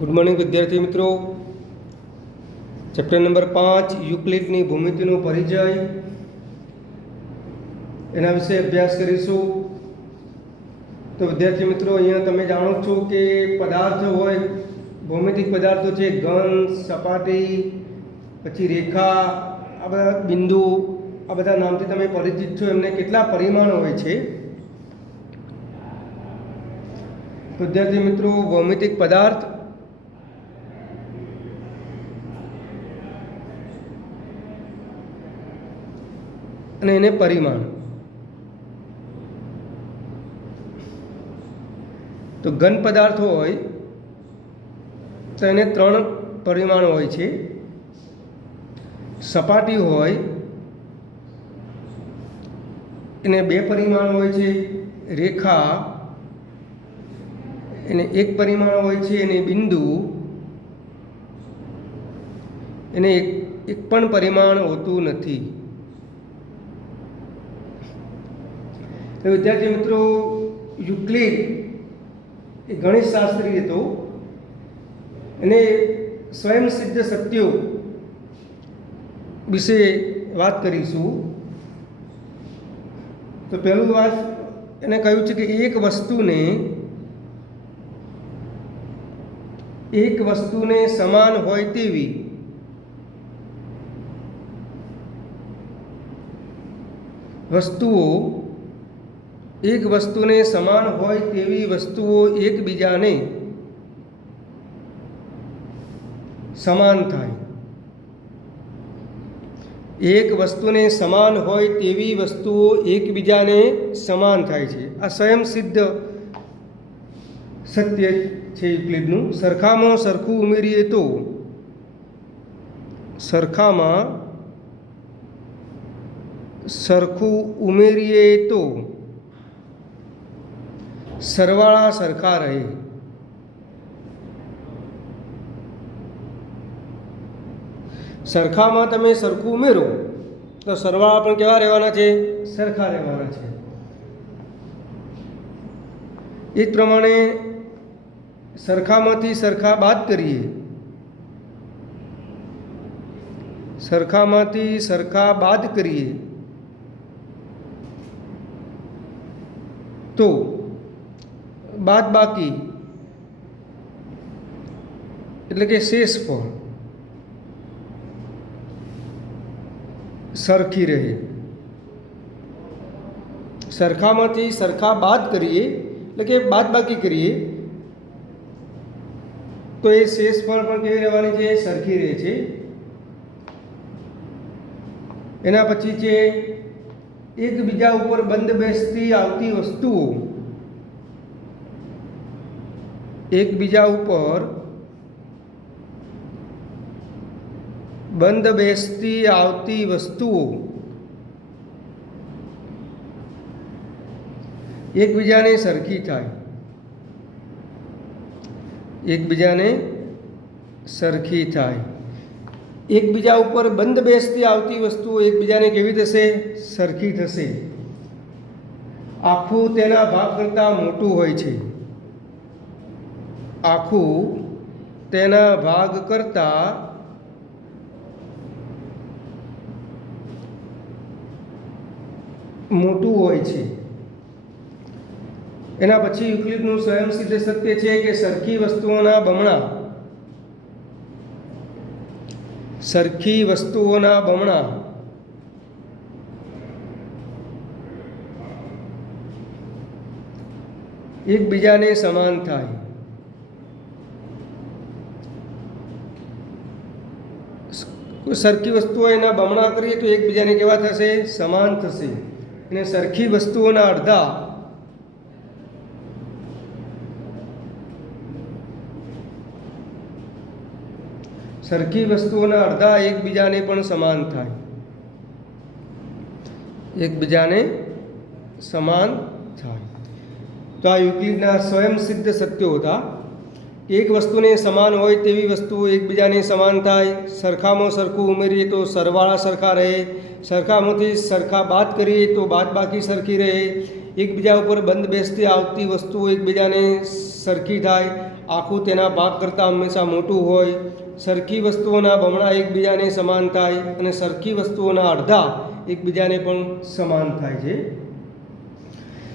Good morning વિદ્યાર્થી મિત્રો। Chapter number 5 યુક્લિડની ભૂમિતિનો પરિચય એના વિશે અભ્યાસ કરીશું। તો વિદ્યાર્થી મિત્રો, અહીંયા તમે જાણો છો કે પદાર્થ હોય, ભૌમિતિક પદાર્થો છે, ઘન, સપાટી, પછી રેખા, આ બધા બિંદુ, આ બધા નામથી તમે પરિચિત છો। એમને કેટલા પરિમાણો હોય છે? વિદ્યાર્થી મિત્રો, ભૌમિતિક પદાર્થ અને એને પરિમાણ। તો ઘન પદાર્થ હોય તો એને 3 પરિમાણો હોય છે। સપાટી હોય એને 2 પરિમાણો હોય છે। રેખા એને 1 પરિમાણ હોય છે। અને બિંદુ એને એક પણ પરિમાણ હોતું નથી। તો વિદ્યાર્થી મિત્રો, યુક્લિડ એ ગણિતશાસ્ત્રી હતો। એને સ્વયંસિદ્ધ સત્યો વિશે વાત કરીશું। તો પહેલું વાત એને કહ્યું છે કે એક વસ્તુને સમાન હોય તેવી વસ્તુઓ એકબીજાને સમાન થાય। એક વસ્તુને સમાન હોય તેવી વસ્તુઓ એકબીજાને સમાન થાય છે। આ સ્વયંસિદ્ધ સત્ય છે યુક્લિડનું। સરખામાં સરખું ઉમેરીએ તો સરવાળા સરખા રહે। સરખામાં તમે સરખું ઉમેરો તો સરવાળા પણ કેવા રહેવાના છે? સરખા રહેવાના છે। એ જ પ્રમાણે સરખામાંથી સરખા બાદ કરીએ તો બાદબાકી એટલે કે શેષફળ સરખી રહે। સરખામાંથી સરખા બાદ કરીએ એટલે કે બાદબાકી કરીએ તો એ શેષફળ પણ કેવી રહેવાની છે? સરખી રહે છે। એના પછી છે એકબીજા ઉપર બંધ બેસતી આવતી વસ્તુઓ એકબીજાને સરખી થાય। એકબીજા ઉપર બંધ બેસતી આવતી વસ્તુઓ એકબીજાને કેવી થશે? સરખી થશે। આખું તેના ભાગ કરતાં મોટું હોય છે। એના પછી યુક્લિડનું સ્વયંસિદ્ધ સત્ય છે કે સરખી વસ્તુઓના બમણા એકબીજાને સમાન થાય। સરખી વસ્તુઓ એના બમણા કરીએ તો એકબીજાને કેવા થશે? સમાન થશે। અને સરખી વસ્તુઓના અડધા એકબીજાને પણ સમાન થાય। તો આ યુક્લિડના સ્વયંસિદ્ધ સત્યો હતા। એક વસ્તુને સમાન હોય તેવી વસ્તુઓ એકબીજાને સમાન થાય। સરખામાં સરખું ઉમેરીએ તો સરવાળા સરખા રહે। સરખામાંથી સરખા બાદ કરીએ તો બાદબાકી સરખી રહે। એકબીજા ઉપર બંધ બેસતી આવતી વસ્તુઓ એકબીજાને સરખી થાય। આખું તેના ભાગ કરતાં હંમેશા મોટું હોય, સરખી વસ્તુઓના બમણા એકબીજાને સમાન થાય અને સરખી વસ્તુઓના અડધા એકબીજાને પણ સમાન થાય છે.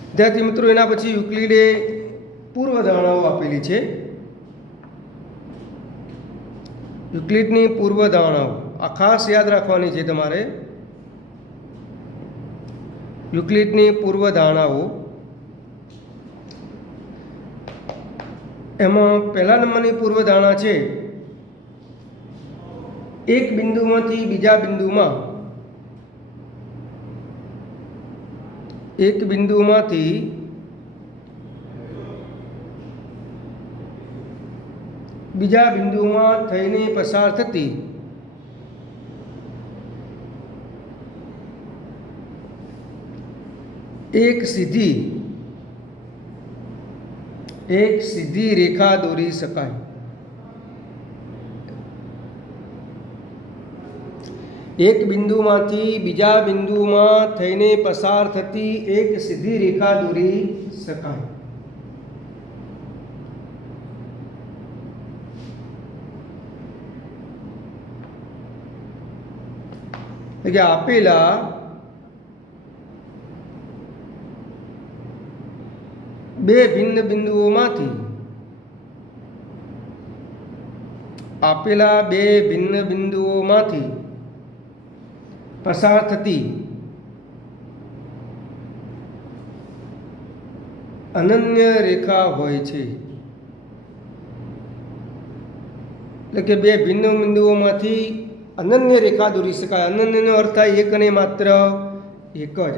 વિદ્યાર્થી મિત્રો, એના પછી યુક્લિડે પૂર્વધારણાઓ આપેલી છે. યુક્લિડની પૂર્વધારણાઓ આ ખાસ યાદ રાખવાની છે તમારે. યુક્લિડની પૂર્વધારણાઓ એમાં પહેલા નંબરની પૂર્વધારણા છે, એક બિંદુમાંથી બીજા બિંદુમાં એક બિંદુમાંથી બીજા બિંદુમાં થઈને પસાર થતી એક સીધી રેખા દોરી શકાય. એક બિંદુમાંથી બીજા બિંદુમાં થઈને પસાર થતી એક સીધી રેખા દોરી શકાય. એટલે આપેલા બે ભિન્ન બિંદુઓમાંથી પસાર થતી અનન્ય રેખા હોય છે. એટલે કે બે ભિન્ન બિંદુઓમાંથી અનન્ય રેખા દોરી શકાય. અનન્યનો અર્થ થાય એક અને માત્ર એક જ.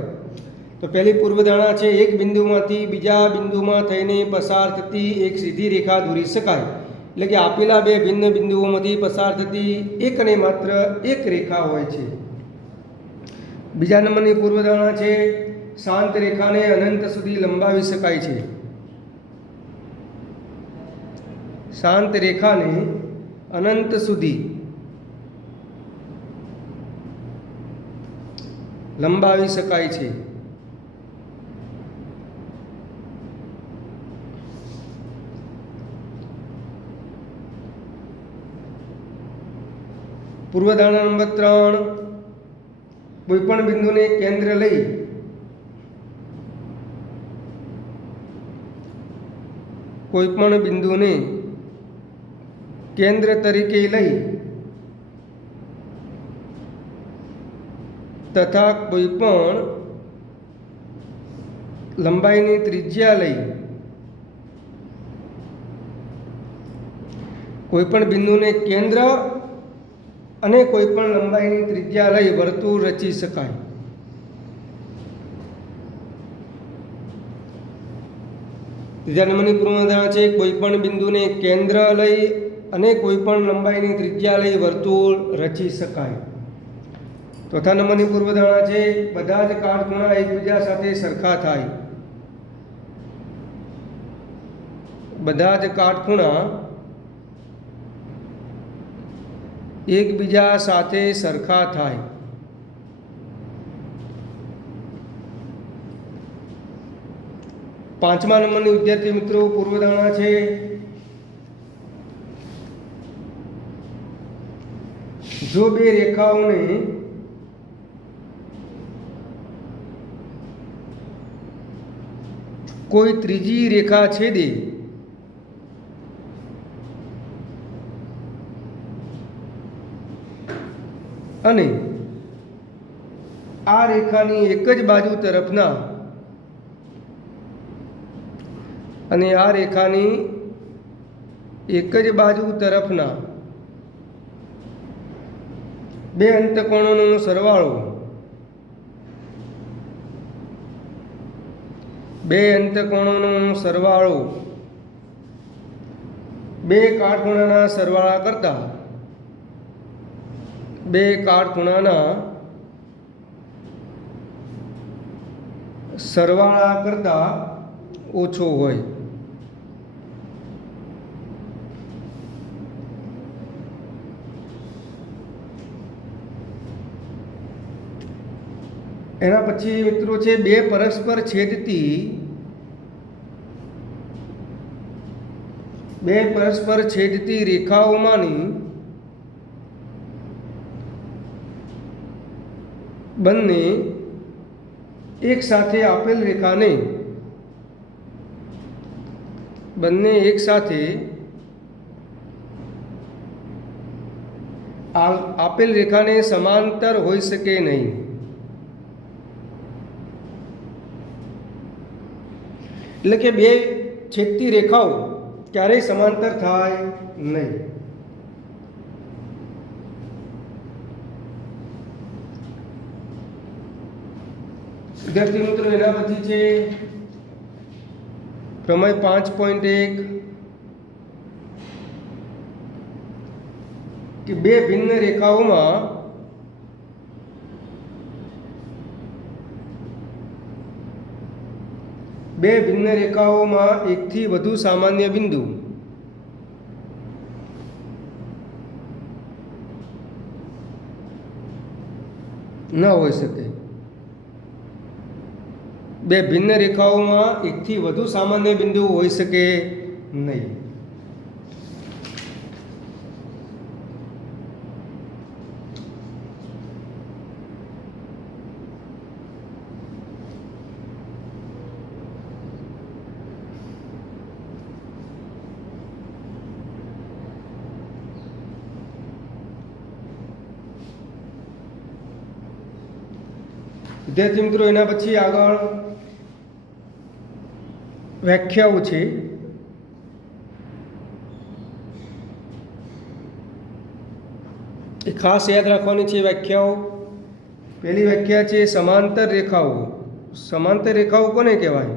તો પહેલી પૂર્વધારણા છે, એક બિંદુમાંથી બીજા બિંદુમાં થઈને પસાર થતી એક સીધી રેખા દોરી શકાય. એટલે કે આપેલા બે ભિન્ન બિંદુઓમાંથી પસાર થતી એક અને માત્ર એક રેખા હોય છે. બીજા નંબરની પૂર્વધારણા છે, શાંત રેખાને અનંત સુધી લંબાવી શકાય છે. શાંત રેખાને અનંત સુધી લંબાવી શકાય છે. પૂર્વધારણા નંબર 3, કોઈપણ બિંદુને કેન્દ્ર લઈ કોઈપણ બિંદુને કેન્દ્ર તરીકે લઈ તથા કોઈપણ લંબાઈની ત્રિજ્યા લઈ કોઈપણ બિંદુને કેન્દ્ર અને કોઈપણ લંબાઈની ત્રિજ્યા લઈ વર્તુળ રચી શકાય. ત્રીજા નંબરની પૂર્વધારણા છે, કોઈપણ બિંદુને કેન્દ્ર લઈ અને કોઈપણ લંબાઈની ત્રિજ્યા લઈ વર્તુળ રચી શકાય. ચોથા નંબરની પૂર્વધારણા છે, બધા જ કાટખૂણા એકબીજા સાથે સરખા થાય. બધા જ કાટખૂણા એકબીજા સાથે સરખા થાય. પાંચમા નંબરની વિદ્યાર્થી મિત્રો પૂર્વધારણા છે, જો બે રેખાઓને કોઈ ત્રીજી રેખા છેદે અને આ રેખાની એક જ બાજુ તરફના બે અંતકોણોનો સરવાળો બે કાટખૂણાના સરવાળા કરતાં ઓછો હોય. એના પછી મિત્રો છે, બે પરસ્પર છેદતી બે પરસ્પર છેદતી રેખાઓમાંની બંને એક સાથે આપેલ રેખાને આપેલ રેખાને સમાંતર હોઈ શકે નહીં. એટલે કે બે છેદતી રેખાઓ ક્યારેય સમાંતર થાય નહીં. વિદ્યાર્થી મિત્રો, એના પછી છે પ્રમેય 5.1 કે બે ભિન્ન રેખાઓમાં એકથી વધુ સામાન્ય બિંદુ ન હોઈ શકે. બે ભિન્ન રેખાઓમાં એકથી વધુ સામાન્ય બિંદુ હોઈ શકે નહીં. વિદ્યાર્થી મિત્રો, એના પછી આગળ વ્યાખ્યાઓ છે. એ ખાસ યાદ રાખવાની છે વ્યાખ્યાઓ. પહેલી વ્યાખ્યા છે સમાંતર રેખાઓ. સમાંતર રેખાઓ કોને કહેવાય?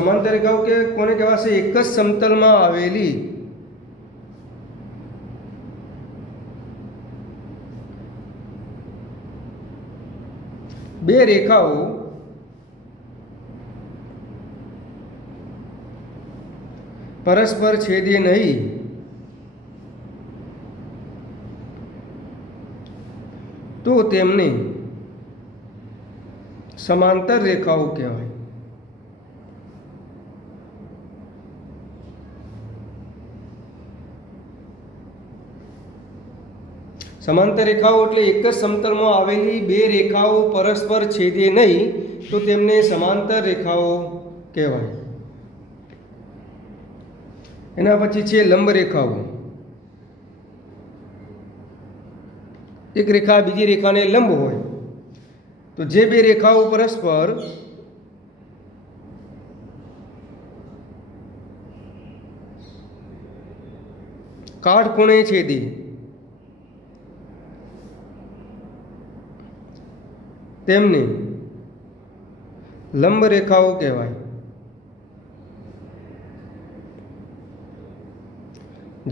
સમાંતર રેખાઓ કે કોને કહેવાશે? એક જ સમતલમાં આવેલી બે રેખાઓ પરસ્પર છેદે નહીં તો તેમને સમાંતર રેખાઓ કહેવાય. સમાંતર રેખાઓ એટલે એક જ સમતલમાં આવેલી બે રેખાઓ પરસ્પર છેદે નહીં તો તેમને સમાંતર રેખાઓ કહેવાય. એના પછી છે લંબ રેખાઓ. એક રેખા બીજી રેખાને લંબ હોય તો જે બે રેખાઓ પરસ્પર કાટખૂણે છેદે તેમને લંબ રેખાઓ કહેવાય.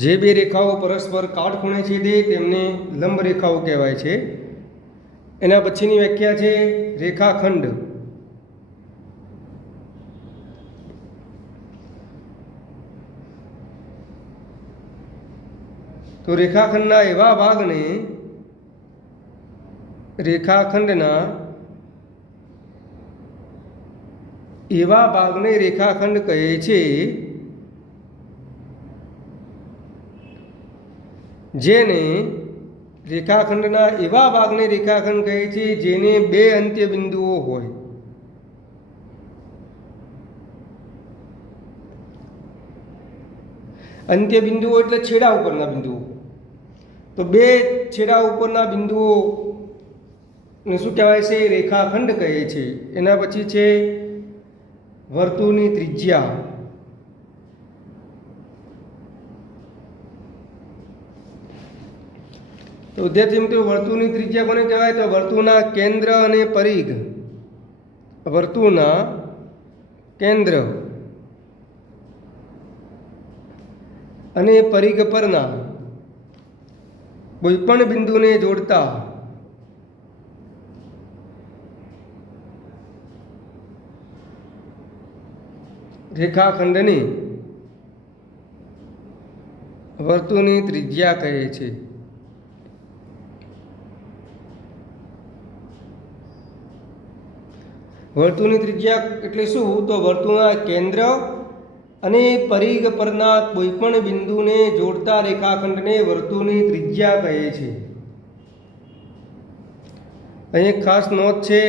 જે બે રેખાઓ પરસ્પર કાટખૂણે છેદે તેમને લંબ રેખાઓ કહેવાય છે. એના પછીની વ્યાખ્યા છે રેખાખંડ. તો રેખાખંડના એવા ભાગને રેખાખંડ કહે છે જેને રેખાખંડના એવા ભાગને રેખાખંડ કહે છે જેને બે અંત્ય બિંદુઓ હોય. અંત્ય બિંદુઓ એટલે છેડા ઉપરના બિંદુઓ. તો બે છેડા ઉપરના બિંદુઓ ને શું કહેવાય છે? રેખાખંડ કહે છે. એના પછી છે વર્તુળની ત્રિજ્યા. તો વિદ્યાર્થી મિત્રો, વર્તુળની ત્રિજ્યા કોને કહેવાય? તો વર્તુળના કેન્દ્ર અને પરિઘ, વર્તુળના કેન્દ્ર અને પરિઘ પરના કોઈપણ બિંદુને જોડતા રેખાખંડને વર્તુળની ત્રિજ્યા કહે છે. વર્તુળની ત્રિજ્યા એટલે શું? તો વર્તુળના કેન્દ્ર અને પરિઘ પરના કોઈપણ બિંદુને જોડતા રેખાખંડને વર્તુળની ત્રિજ્યા કહે છે. અહીં એક ખાસ નોંધ છે.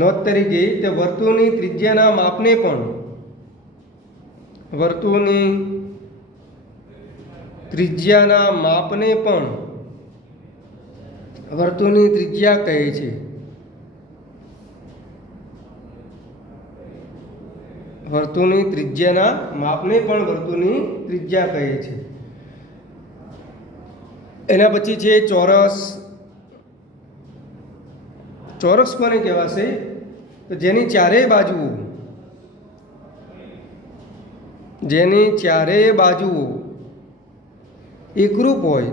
નોંધ તરીકે તે વર્તુળની ત્રિજ્યાના માપને પણ વર્તુળની ત્રિજ્યાના માપને પણ વર્તુળની ત્રિજ્યા કહે છે. વર્તુળની ત્રિજ્યાના માપને પણ વર્તુળની ત્રિજ્યા કહે છે. એના પછી છે ચોરસ. ચોરસ કોને કહેવાશે? તો જેની ચારેય બાજુઓ એકરૂપ હોય.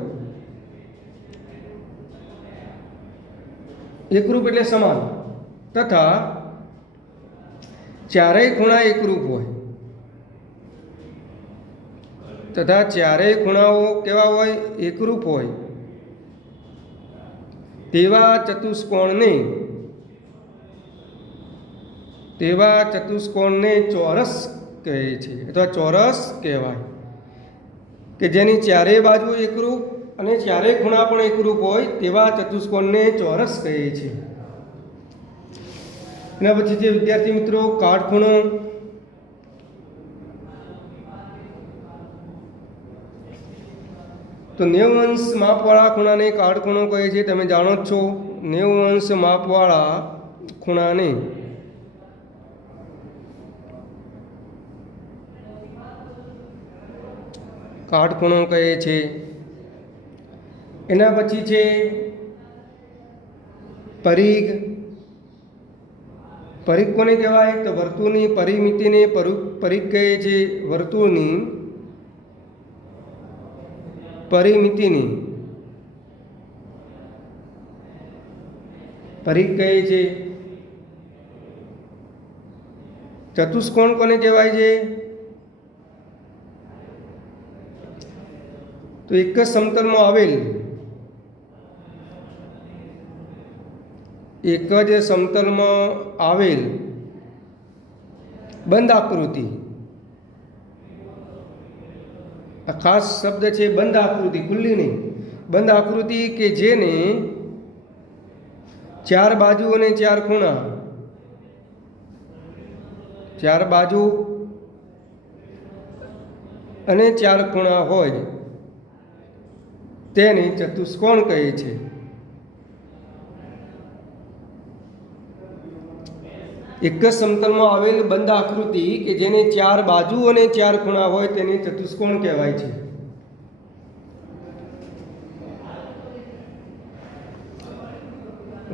એકરૂપ એટલે સમાન, તથા ચારેય ખૂણા એકરૂપ હોય. તથા ચારેય ખૂણાઓ કેવા હોય? એકરૂપ હોય. તેવા ચતુષ્કોણને ચોરસ કહે છે, અથવા ચોરસ કહેવાય. કે જેની ચારેય બાજુ એકરૂપ અને ચારેય ખૂણા પણ એકરૂપ હોય તેવા ચતુષ્કોણને ચોરસ કહે છે. એના પછી જે વિદ્યાર્થી મિત્રો કાટખૂણો. તો 90 અંશ માપવાળા ખૂણાને કાટખૂણો કહે છે. તમે જાણો જ છો, 90 અંશ માપવાળા ખૂણાને કાટખૂણો કહે છે. એના પછી છે પરિઘ. પરિઘ કોને કહેવાય? તો વર્તુળની પરિમિતિને પરિઘ કહે છે. વર્તુળની પરિમિતિની પરિઘ કહે છે. ચતુષ્કોણ કોને કહેવાય છે? તો એક જ સમતલમાં આવેલ બંધ આકૃતિ. આ ખાસ શબ્દ છે, બંધ આકૃતિ, ખુલ્લી નહીં. બંધ આકૃતિ કે જેને ચાર બાજુ અને ચાર ખૂણા, ચાર બાજુ અને ચાર ખૂણા હોય તેને ચતુષ્કોણ કહે છે. એક જ સમતલમાં આવેલ બંધ આકૃતિ કે જેને ચાર બાજુ અને ચાર ખૂણા હોય તેને ચતુષ્કોણ કહેવાય છે.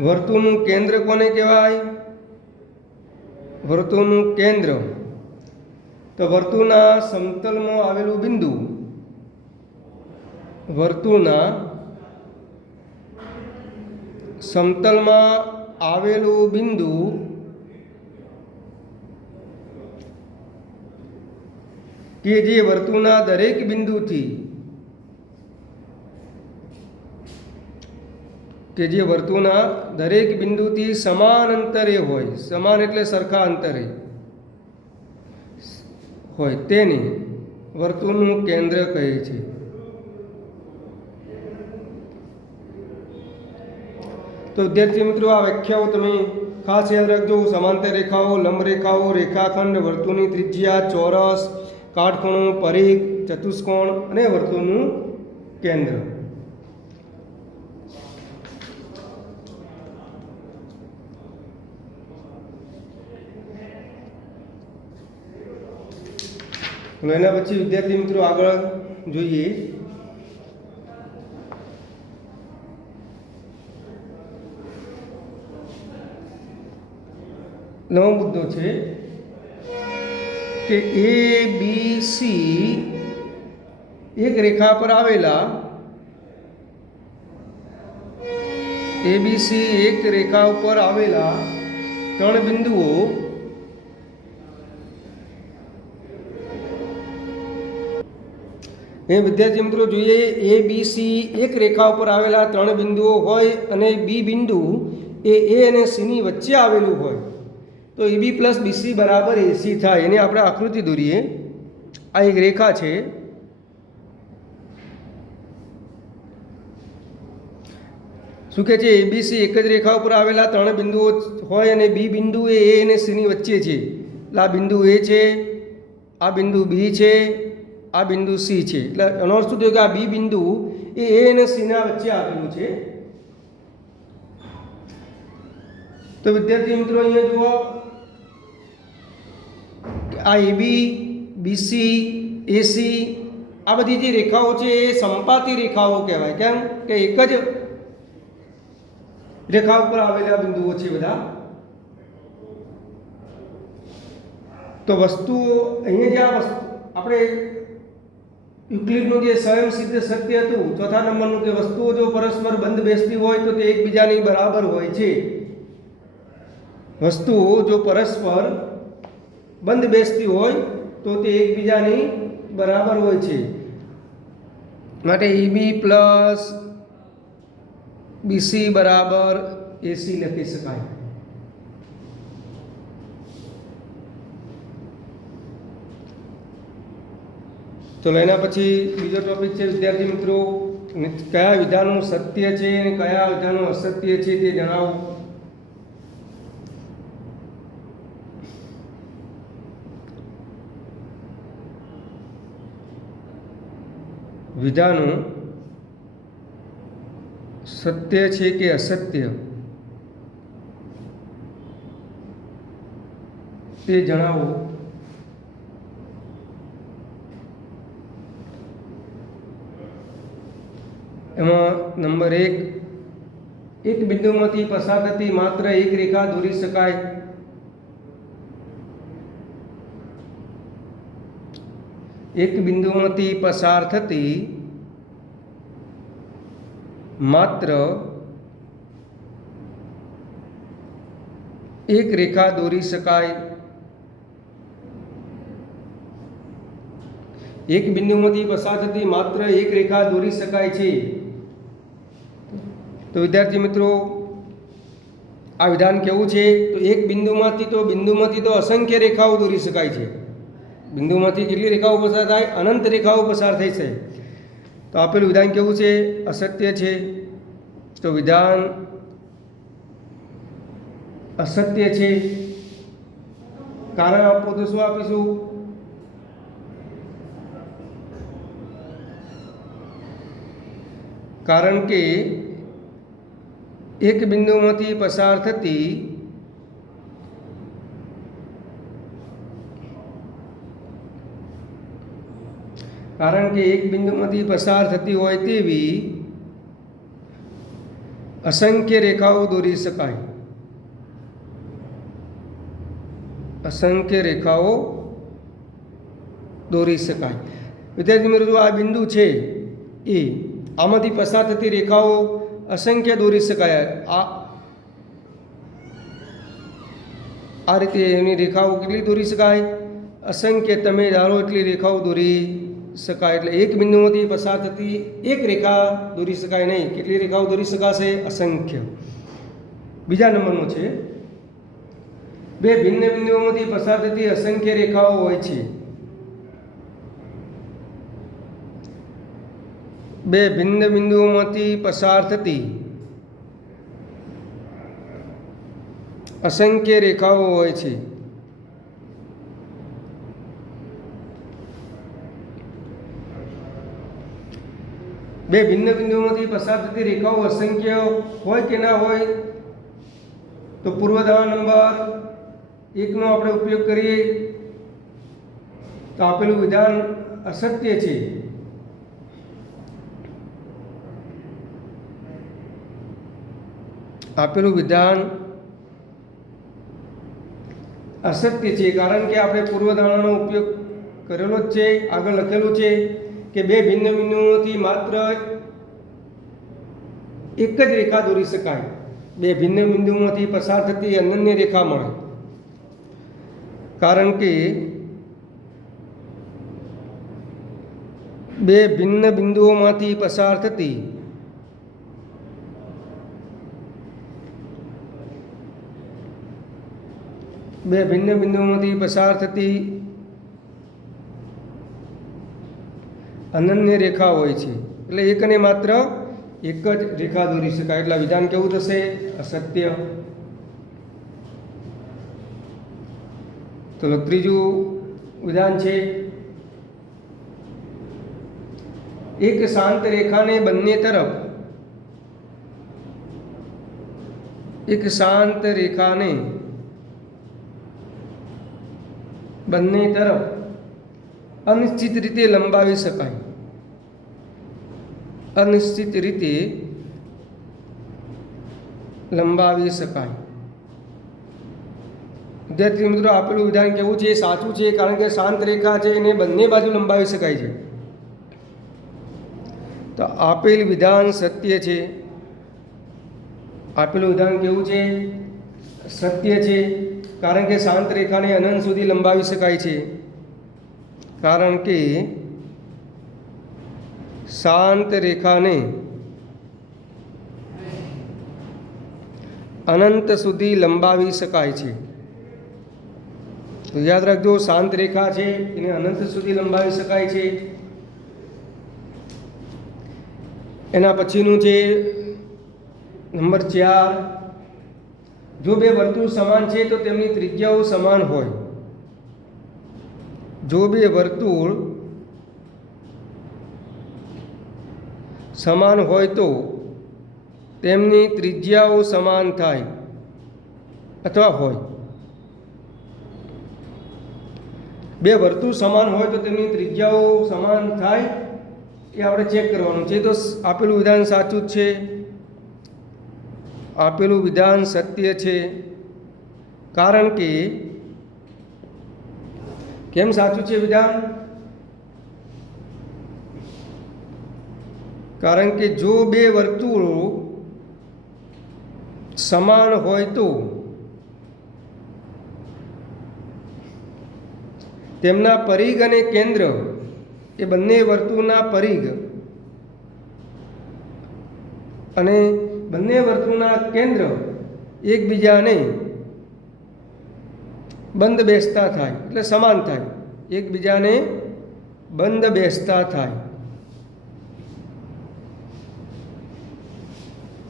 વર્તુળનું કેન્દ્ર કોને કહેવાય? વર્તુળનું કેન્દ્ર તો વર્તુળના સમતલમાં આવેલું બિંદુ. વર્તુળના સમતલમાં આવેલું બિંદુ કે જે વર્તુળના દરેક બિંદુથી સમાન અંતરે હોય. સમાન એટલે સરખા અંતરે હોય તેને વર્તુળનું કેન્દ્ર કહે છે. તો વિદ્યાર્થી મિત્રો, આ વ્યાખ્યાઓ તમે ખાસ યાદ રાખજો. સમાંતર રેખાઓ, લંબ રેખાઓ, રેખાખંડ, વર્તુળની ત્રિજ્યા, ચોરસ, કાટખૂણો, પરિઘ, ચતુષ્કોણ અને વર્તુળનું કેન્દ્ર. એના પછી વિદ્યાર્થી મિત્રો આગળ જોઈએ. નવો મુદ્દો છે કે ABC એક રેખા પર આવેલા ત્રણ બિંદુઓ વિદ્યાર્થી મિત્રો જોઈએ. ABC એક રેખા ઉપર આવેલા ત્રણ બિંદુઓ હોય અને B બિંદુ એ અને સીની વચ્ચે આવેલું હોય તો AB પ્લસ BC બરાબર AC થાય. એને આપણે આકૃતિ દોરીએ. આ એક રેખા છે. શું કહે છે? ABC એક જ રેખા ઉપર આવેલા 3 બિંદુઓ હોય અને B બિંદુ એ અને સીની વચ્ચે છે. એટલે આ બિંદુ A છે, આ બિંદુ B છે, આ બિંદુ C છે. એટલે એનો અર્થ શું થયો કે આ B બિંદુ એ અને સીના વચ્ચે આવેલું છે. તો વિદ્યાર્થી મિત્રો અહીંયા જુઓ, આ AB, BC, AC આ બધી જે રેખાઓ છે એ સંપાતી રેખાઓ કહેવાય. કેમ કે એક જ રેખા ઉપર આવેલા બિંદુઓ છે બધા. તો વસ્તુઓ અહીંયા જે આપણે યુક્લિડનું જે સ્વયંસિદ્ધ સત્ય હતું ચોથા નંબરનું, કે વસ્તુઓ જો પરસ્પર બંધ બેસતી હોય તો તે એકબીજાની બરાબર હોય છે. વસ્તુઓ જો પરસ્પર બંધ બેસતી હોય તો તે એકબીજાની બરાબર હોય છે. માટે AB પ્લસ BC બરાબર AC લખી શકાય. તો એના પછી બીજો ટોપિક છે વિદ્યાર્થી મિત્રો, કયા વિધાનનું સત્ય છે અને કયા વિધાનનું અસત્ય છે તે જણાવો. વિધાનો સત્ય છે કે અસત્ય તે જણાવો. એમાં નંબર 1, એક બિંદુમાંથી પસાર થતી માત્ર એક રેખા દોરી શકાય. એક બિંદુમાંથી પસાર થતી માત્ર એક રેખા દોરી શકાય. એક બિંદુમાંથી પસાર થતી માત્ર એક રેખા દોરી શકાય છે. તો વિદ્યાર્થી મિત્રો આ વિધાન કેવું છે? તો એક બિંદુમાંથી તો અસંખ્ય રેખાઓ દોરી શકાય છે. બિંદુમાંથી કેટલી રેખાઓ પસાર થાય? અનંત રેખાઓ પસાર થઈ છે. તો આપેલું વિધાન કેવું છે? અસત્ય છે. તો વિધાન અસત્ય છે. કારણ આપો તો શું આપીશું? કારણ કે એક બિંદુમાંથી પસાર થતી હોય તેવી અસંખ્ય રેખાઓ દોરી શકાય. વિદ્યાર્થી મિત્રો, આ બિંદુ છે એ આમાંથી પસાર થતી રેખાઓ અસંખ્ય દોરી શકાય. આ રીતે એની રેખાઓ કેટલી દોરી શકાય? અસંખ્ય. તમે ધારો એટલી રેખાઓ દોરી શકાય. એટલે એક બિંદુમાંથી પસાર થતી એક રેખા દોરી શકાય નહીં. કેટલી રેખાઓ દોરી શકાશે? અસંખ્ય. બીજા નંબરનો છે, બે ભિન્ન બિંદુઓમાંથી પસાર થતી અસંખ્ય રેખાઓ હોય છે. બે ભિન્ન બિંદુઓમાંથી પસાર થતી અસંખ્ય રેખાઓ હોય છે. બે ભિન્ન બિંદુઓમાંથી પસાર થતી રેખાઓ અસંખ્ય હોય કે ના હોય? તો પૂર્વધારણા નંબર 1 નો આપણે ઉપયોગ કરીએ તો આપેલું વિધાન અસત્ય છે. આપેલું વિધાન અસત્ય છે કારણ કે આપણે પૂર્વધારણાનો ઉપયોગ કરેલો જ છે. આગળ લખેલું છે કે બે ભિન્ન બિંદુઓથી માત્ર એક જ રેખા દોરી શકાય. બે ભિન્ન બિંદુઓમાંથી પસાર થતી અનન્ય રેખા મળે. કારણ કે બે ભિન્ન બિંદુઓમાંથી પસાર થતી બે ભિન્ન બિંદુઓમાંથી પસાર થતી અનન્ય રેખા હોય છે, એટલે એક અને માત્ર એક જ રેખા દોરી શકાય. એટલે વિધાન કેવું થશે? અસત્ય. તો ત્રીજું વિધાન છે, એક શાંત રેખાને બંને તરફ અનિશ્ચિત રીતે લંબાવી શકાય. વિદ્યાર્થી મિત્રો, આપેલું વિધાન કેવું છે? સાચું છે, કારણ કે શાંત રેખા છે એને બંને બાજુ લંબાવી શકાય છે. તો આપેલ વિધાન સત્ય છે. આપેલું વિધાન કેવું છે? સત્ય છે, કારણ કે શાંત રેખાને અનંત સુધી લંબાવી શકાય છે. કારણ કે શાંત રેખાને અનંત સુધી લંબાવી શકાય છે. તો યાદ રાખજો, શાંત રેખા છે એને અનંત સુધી લંબાવી શકાય છે. એના પછીનું છે નંબર 4, જો બે વર્તુળ સમાન છે તો તેમની ત્રિજ્યાઓ સમાન હોય. જો બે વર્તુળ સમાન હોય તો તેમની ત્રિજ્યાઓ સમાન થાય અથવા હોય. બે વર્તુળ સમાન હોય તો તેમની ત્રિજ્યાઓ સમાન થાય એ આપણે ચેક કરવાનું છે. તો આપેલું વિધાન સાચું જ છે, આપેલું વિધાન સત્ય છે. કારણ કે કેમ સાચું છે વિધાન? કારણ કે જો બે વર્તુળો સમાન હોય તો તેમના પરિઘ અને કેન્દ્ર એ બંને વર્તુળના પરિઘ અને બંને વર્તુળના કેન્દ્ર એકબીજાને બંધ બેસતા થાય, એટલે સમાન થાય, એકબીજાને બંધ બેસતા થાય.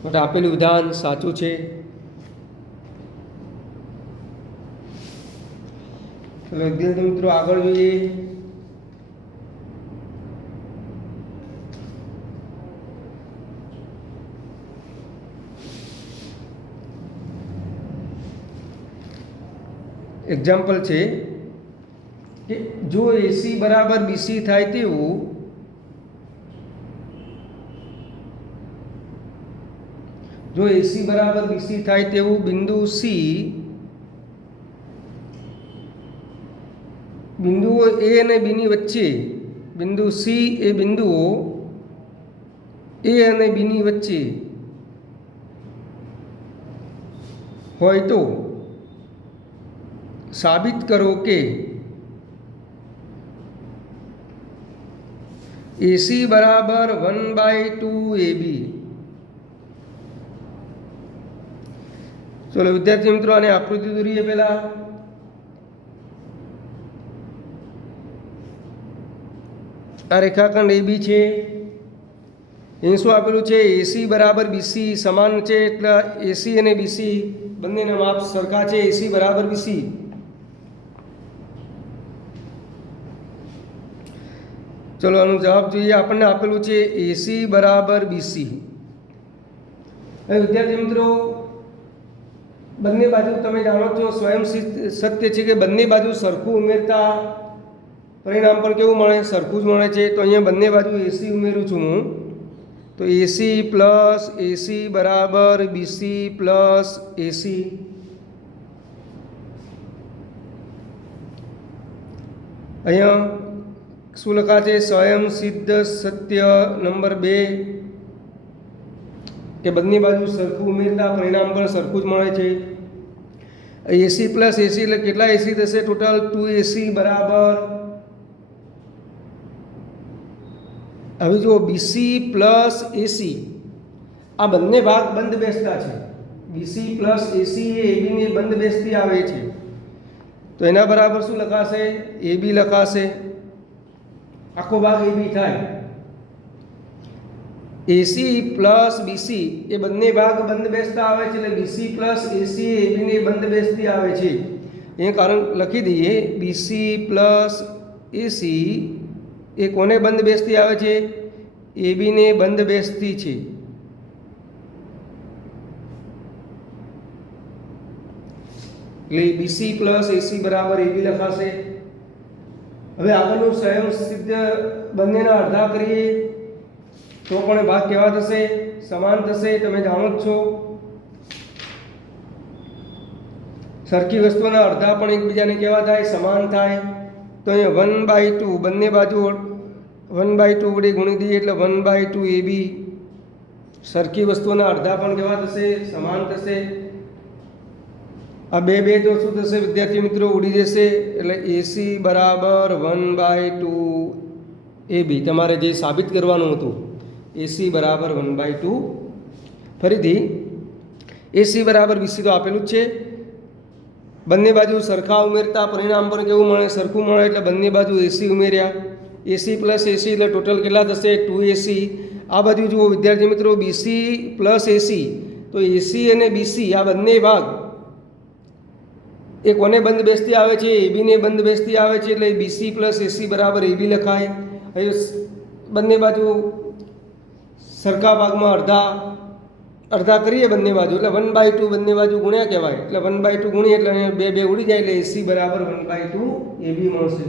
માટે આપેલું વિધાન સાચું છે. ચલો વિદ્યાર્થી મિત્રો, આગળ જોઈએ. એક્ઝામ્પલ છે કે જો એસી બરાબર બીસી થાય તેવું બિંદુ સી, બિંદુઓ એ અને બીની વચ્ચે, બિંદુ સી એ બિંદુઓ એ અને બીની વચ્ચે હોય તો સાબિત કરો કે એસી બરાબર 1/2 AB. ચલો વિદ્યાર્થી મિત્રો, આને આકૃતિ દોરીએ. પહેલા આ રેખાખંડ AB છે. અહીં શું આપેલું છે? એસી બરાબર બીસી સમાન છે, એટલે એસી અને બીસી બંનેના માપ સરખા છે. એસી બરાબર બીસી. ચલો આનો જવાબ જોઈએ. આપણને આપેલું છે એસી બરાબર બીસી. હવે વિદ્યાર્થી મિત્રો, બંને બાજુ તમે જાણો છો સ્વયં સત્ય છે કે બંને બાજુ સરખું ઉમેરતા પરિણામ પર કેવું મળે? સરખું જ મળે છે. તો અહીંયા બંને બાજુ એસી ઉમેરું છું હું. તો એસી પ્લસ એસી બરાબર બીસી પ્લસ એસી. અહીંયા શું લખા છે? સ્વયં સિદ્ધ સત્ય નંબર 2 કે બંને બાજુ સરખું ઉમેરતા પરિણામ પર સરખું જ મળે છે. એસી પ્લસ એસી એટલે કેટલા એસી થશે? ટોટલ 2AC બરાબર. હવે જો બીસી પ્લસ એસી આ બંને ભાગ બંધ બેસતા છે. બીસી પ્લસ એસી એ એબીને બંધ બેસતી આવે છે. તો એના બરાબર શું લખાશે? એ બી લખાશે. આખો ભાગ એ બી થાય. એસી પ્લસ બીસી એ બંને ભાગ બંધ બેસતા આવે છે, એટલે બીસી પ્લસ એસી એ બીને બંધ બેસતી આવે છે. એ કારણ લખી દઈએ, બીસી પ્લસ એસી એ કોને બંધ બેસતી આવે છે? એ બીને બંધ બેસતી છે. એટલે બીસી પ્લસ એસી બરાબર એ બી લખાશે. હવે આગળનું સંયોગ સિદ્ધ બંનેના અડધા કરીએ તો પણ ભાગ કેવા થશે? સમાન થશે. તમે જાણો જ છો સરખી વસ્તુના અડધા પણ એકબીજાને કેવા થાય? સમાન થાય. તો અહીંયા 1/2 બંને બાજુ 1/2 વડે ગુણી દઈએ એટલે 1/2 એ બી. સરખી વસ્તુના અડધા પણ કેવા થશે? સમાન થશે. આ બે બે તો શું થશે વિદ્યાર્થી મિત્રો? ઉડી જશે. એટલે એસી બરાબર 1/2 એ બી તમારે જે સાબિત કરવાનું હતું. એસી બરાબર 1/2. ફરીથી એસી બરાબર બીસી તો આપેલું જ છે. બંને બાજુ સરખા ઉમેરતા પરિણામ પણ કેવું મળે? સરખું મળે. એટલે બંને બાજુ એસી ઉમેર્યા. એસી પ્લસ એસી એટલે ટોટલ કેટલા થશે? 2AC. આ બાજુ જુઓ વિદ્યાર્થી મિત્રો, બીસી પ્લસ એસી, તો એસી અને બીસી આ બંને ભાગ એ કોને બંધ બેસતી આવે છે? એ બીને બંધ બેસતી આવે છે. એટલે બીસી પ્લસ એસી બરાબર એ બી લખાય. હવે બંને બાજુ સરખા ભાગમાં અડધા અડધા કરીએ બંને બાજુ, એટલે 1/2 બંને બાજુ ગુણ્યા કહેવાય. એટલે 1/2 ગુણીએ એટલે બે બે ઉડી જાય, એટલે એસી બરાબર 1/2 એ બી મળશે.